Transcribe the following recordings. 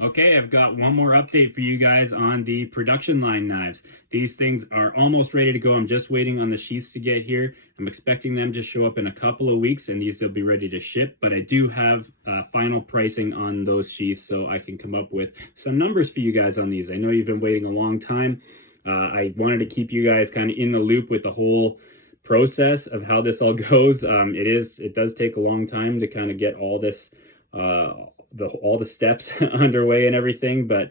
Okay, I've got one more update for you guys on the production line knives. These things are almost ready to go. I'm just waiting on the sheaths to get here. I'm expecting them to show up in a couple of weeks and these will be ready to ship, but I do have final pricing on those sheaths so I can come up with some numbers for you guys on these. I know you've been waiting a long time. I wanted to keep you guys kind of in the loop with the whole process of how this all goes. It does take a long time to kind of get all this all the steps underway and everything, but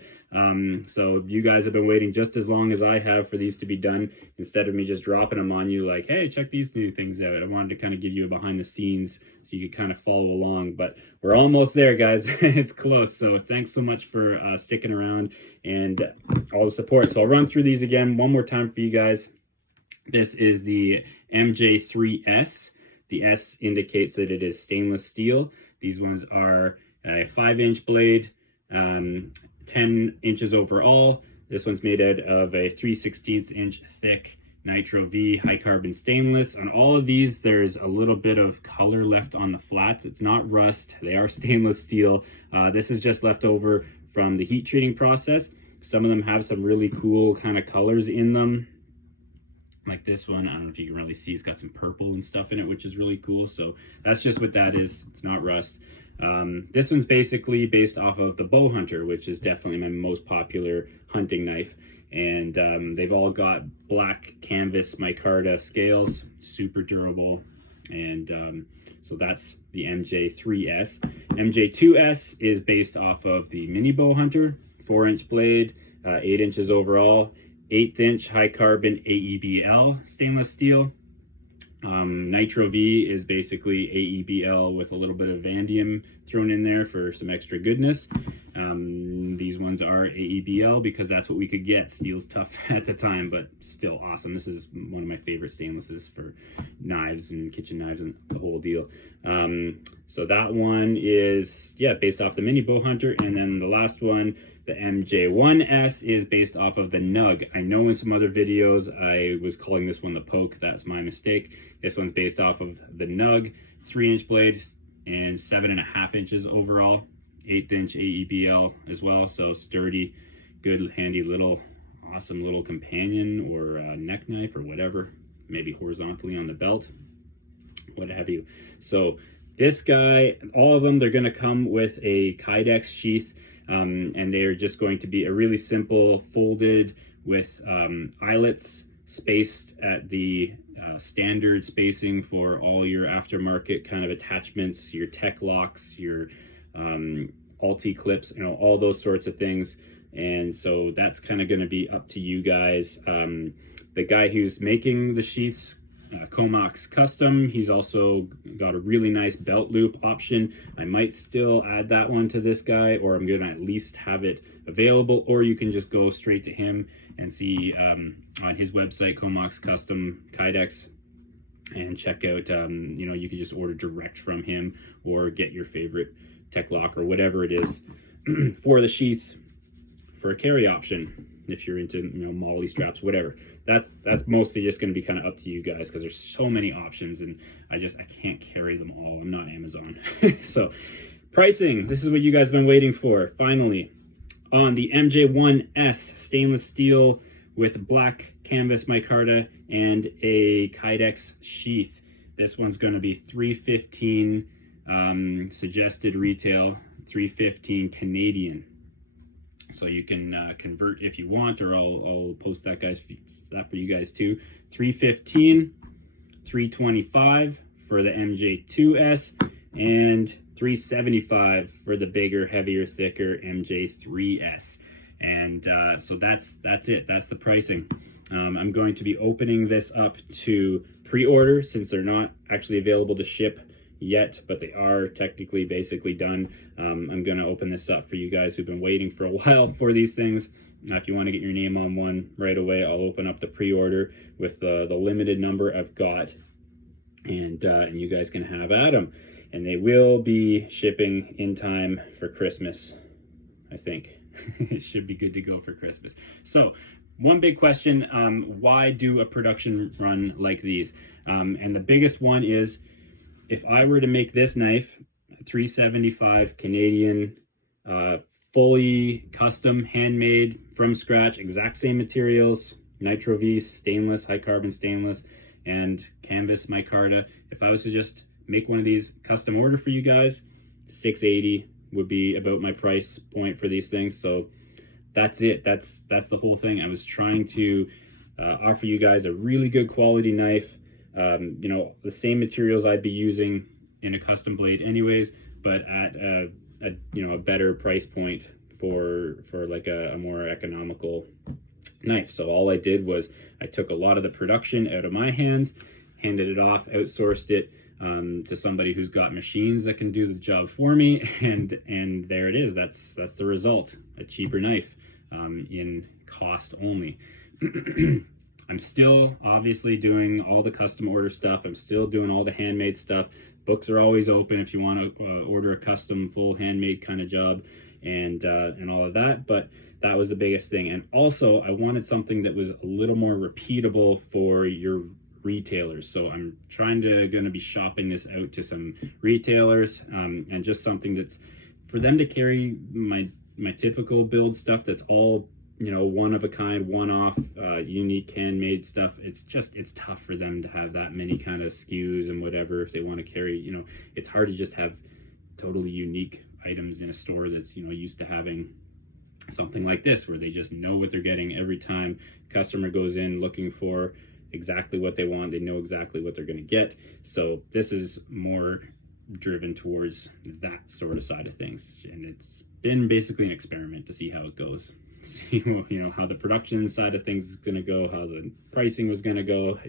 so you guys have been waiting just as long as I have for these to be done, instead of me just dropping them on you like, hey, check these new things out. I wanted to kind of give you a behind the scenes so you could kind of follow along, but we're almost there, guys. It's close. So thanks so much for sticking around and all the support. So I'll run through these again one more time for you guys. This is the MJ3S. The S indicates that it is stainless steel. These ones are a 5-inch blade, 10 inches overall. This one's made out of a 3/16 inch thick Nitro V high carbon stainless. On all of these, there's a little bit of color left on the flats. It's not rust. They are stainless steel. This is just left over from the heat treating process. Some of them have some really cool kind of colors in them. Like this one, I don't know if you can really see, it's got some purple and stuff in it, which is really cool. So that's just what that is. It's not rust. This one's basically based off of the Bow Hunter, which is definitely my most popular hunting knife. And they've all got black canvas micarta scales, super durable. And so that's the MJ3S. MJ2S is based off of the Mini Bow Hunter, 4-inch blade, 8 inches overall. 1/8 inch high carbon AEBL stainless steel. Nitro V is basically AEBL with a little bit of vanadium thrown in there for some extra goodness. These ones are AEBL because that's what we could get. Steel's tough at the time, but still awesome. This is one of my favorite stainlesses for knives and kitchen knives and the whole deal. So that one is, yeah, based off the Mini Bow Hunter. And then the last one, the MJ1S, is based off of the Nug. I know in some other videos I was calling this one the Poke. That's my mistake. This one's based off of the Nug, 3-inch blade and 7.5 inches overall. 1/8 inch AEBL as well. So sturdy, good, handy little, awesome little companion or neck knife or whatever. Maybe horizontally on the belt, what have you. So this guy, all of them, they're going to come with a Kydex sheath. And they're just going to be a really simple folded with eyelets spaced at the standard spacing for all your aftermarket kind of attachments, your tech locks, your Alti clips, you know, all those sorts of things. And so that's kind of going to be up to you guys. The guy who's making the sheaths, Comox Custom, he's also got a really nice belt loop option. I might still add that one to this guy, or I'm gonna at least have it available, or you can just go straight to him and see on his website, Comox Custom Kydex, and check out, you know, you can just order direct from him or get your favorite tech lock or whatever it is for the sheath for a carry option. If you're into, you know, molly straps, whatever, that's mostly just going to be kind of up to you guys, because there's so many options and I can't carry them all. I'm not Amazon. So pricing, this is what you guys have been waiting for. Finally, on the MJ1S stainless steel with black canvas micarta and a Kydex sheath. This one's going to be $315 suggested retail, $315 Canadian. So you can convert if you want, or I'll post that for you guys too. $315, $325 for the MJ2S, and $375 for the bigger, heavier, thicker MJ3S. And so that's it. That's the pricing. I'm going to be opening this up to pre-order since they're not actually available to ship yet, but they are technically basically done. I'm going to open this up for you guys who've been waiting for a while for these things. If you want to get your name on one right away, I'll open up the pre-order with the limited number I've got, and you guys can have at them. And they will be shipping in time for Christmas, I think. It should be good to go for Christmas. So one big question, why do a production run like these? And the biggest one is, if I were to make this knife, $375 Canadian, fully custom, handmade from scratch, exact same materials, nitro V stainless, high carbon stainless, and canvas micarta. If I was to just make one of these custom order for you guys, $680 would be about my price point for these things. So that's it. That's the whole thing. I was trying to offer you guys a really good quality knife. You know, the same materials I'd be using in a custom blade anyways, but at a better price point for like a more economical knife. So all I did was I took a lot of the production out of my hands, handed it off, outsourced it to somebody who's got machines that can do the job for me, and there it is. That's the result. A cheaper knife in cost only. I'm still obviously doing all the custom order stuff. I'm still doing all the handmade stuff. Books are always open if you want to order a custom full handmade kind of job, and all of that. But that was the biggest thing. And also I wanted something that was a little more repeatable for your retailers. So I'm going to be shopping this out to some retailers, and just something that's for them to carry my typical build stuff that's all, you know, one of a kind, one off, unique handmade stuff. It's tough for them to have that many kind of SKUs and whatever if they want to carry, you know, it's hard to just have totally unique items in a store that's, you know, used to having something like this where they just know what they're getting every time customer goes in looking for exactly what they want. They know exactly what they're going to get. So this is more driven towards that sort of side of things, and it's been basically an experiment to see how it goes. See, you know, how the production side of things is going to go, how the pricing was going to go.